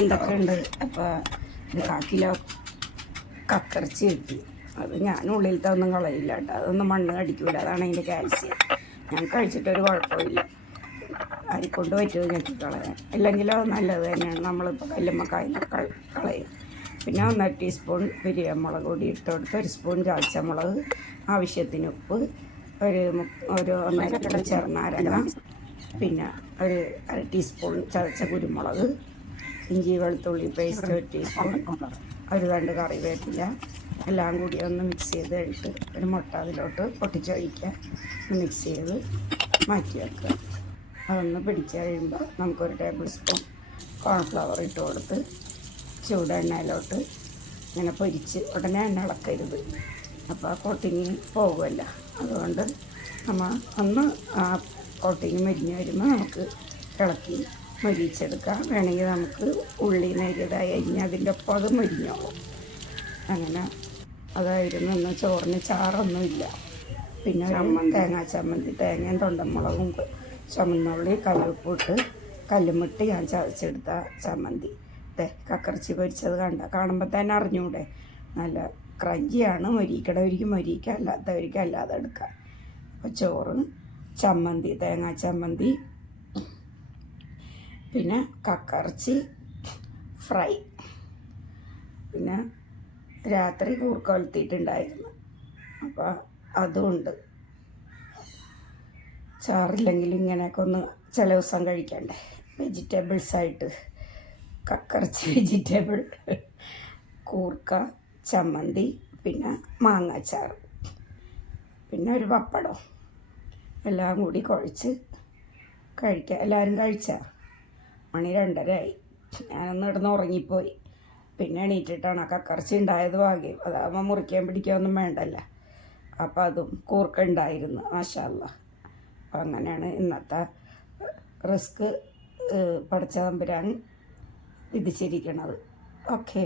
എന്തൊക്കെയുണ്ട്? അപ്പോൾ ഒരു കാ കിലോ കക്കറച്ചി കിട്ടി. അത് ഞാൻ ഉള്ളിലത്തെ ഒന്നും കളയില്ല കേട്ടോ. അതൊന്നും മണ്ണ് കടിക്കൂല. അതാണ് അതിന്റെ കാൽസ്യം. ഞാൻ കഴിച്ചിട്ടൊരു കുഴപ്പമില്ല. അരിക്കൊണ്ട് പറ്റുമോ ഞെക്കി കളയാൻ ഇല്ലെങ്കിലോ നല്ലത് തന്നെയാണ്. നമ്മളിപ്പോൾ കല്ലുമ്മക്കായ കളയും. പിന്നെ ഒന്നര ടീസ്പൂൺ പിരിയമുളക് കൂടി ഇട്ട് കൊടുത്ത് ഒരു സ്പൂൺ ചാച്ചമുളക് ആവശ്യത്തിന് ഉപ്പ് ഒരു ഒരു ഒന്നര ചെറുനാരങ്ങ പിന്നെ ഒരു അര ടീസ്പൂൺ ചതച്ച കുരുമുളക് ഇഞ്ചി വെളുത്തുള്ളി പേസ്റ്റ് ഒരു ടീസ്പൂൺ ഒരു രണ്ട് കറിവേപ്പില എല്ലാം കൂടി ഒന്ന് മിക്സ് ചെയ്ത് കഴിഞ്ഞിട്ട് ഒരു മുട്ട അതിലോട്ട് പൊട്ടിച്ചൊഴിക്കുക മിക്സ് ചെയ്ത് മാറ്റി വെക്കുക. അതൊന്ന് പിടിച്ച് കഴിയുമ്പോൾ നമുക്കൊരു ടേബിൾ സ്പൂൺ കോൺഫ്ലവർ ഇട്ട് കൊടുത്ത് ചൂടെണ്ണയിലോട്ട് ഇങ്ങനെ പൊരിച്ച് ഉടനെ എണ്ണ ഇളക്കരുത് അപ്പോൾ ആ കോട്ടിങ് പോകുമല്ല. അതുകൊണ്ട് നമ്മൾ ഒന്ന് ആ കോട്ടിങ് മരിഞ്ഞ് വരുമ്പോൾ നമുക്ക് ഇളക്കി മരിച്ചെടുക്കാം. വേണമെങ്കിൽ നമുക്ക് ഉള്ളി നേരിയതായി അരിഞ്ഞ് അതിന്റെ ഒപ്പം അത് മരിഞ്ഞോളും. അങ്ങനെ അതായിരുന്നു ഇന്ന് ചോറിന് ചാറൊന്നുമില്ല. പിന്നെ ഒരു തേങ്ങാ ചമ്മന്തി തേങ്ങയും തൊണ്ടമുളകും ചുമന്നുള്ളി കല്ലുപ്പിട്ട് കല്ലുമിട്ട് ഞാൻ ചതച്ചെടുത്ത ചമ്മന്തി. ദേ കക്കറച്ചി പൊരിച്ചത് കണ്ട. കാണുമ്പോൾ തന്നെ അറിഞ്ഞൂടെ. നല്ല ക്രഞ്ചിയാണ്. മൊരിക്കടവരിക്ക് മൊരിക്ക അല്ലാത്തവരിക്കും അല്ലാതെ എടുക്കാം. അപ്പോൾ ചോറ് ചമ്മന്തി തേങ്ങാ ചമ്മന്തി പിന്നെ കക്കറച്ചി ഫ്രൈ. പിന്നെ രാത്രി കൂർക്ക കൊളുത്തിയിട്ടുണ്ടായിരുന്നു അപ്പോൾ അതുമുണ്ട് ചാറില്ലെങ്കിൽ ഇങ്ങനെയൊക്കെ ഒന്ന് ചില ദിവസം കഴിക്കണ്ടേ. വെജിറ്റബിൾസ് ആയിട്ട് കക്കറച്ചി വെജിറ്റബിൾ കൂർക്ക ചമ്മന്തി പിന്നെ മാങ്ങാച്ചാർ പിന്നെ ഒരു പപ്പടം. എല്ലാം കൂടി കുഴച്ച് കഴിക്കാം. എല്ലാവരും കഴിച്ചാ? മണി രണ്ടരയായി. ഞാനൊന്ന് ഇടന്ന് ഉറങ്ങിപ്പോയി. പിന്നെ എണീറ്റിട്ടാണ് കക്കറച്ചി ഉണ്ടായത് ഭാഗ്യം അതാകുമ്പോൾ മുറിക്കാൻ പിടിക്കുകയൊന്നും വേണ്ടല്ല. അപ്പം അതും കൂർക്ക ഉണ്ടായിരുന്നു മാഷാല്ല അപ്പം അങ്ങനെയാണ് ഇന്നത്തെ റിസ്ക് പഠിച്ച തമ്പുരാൻ വിധിച്ചിരിക്കണത്. ഓക്കേ.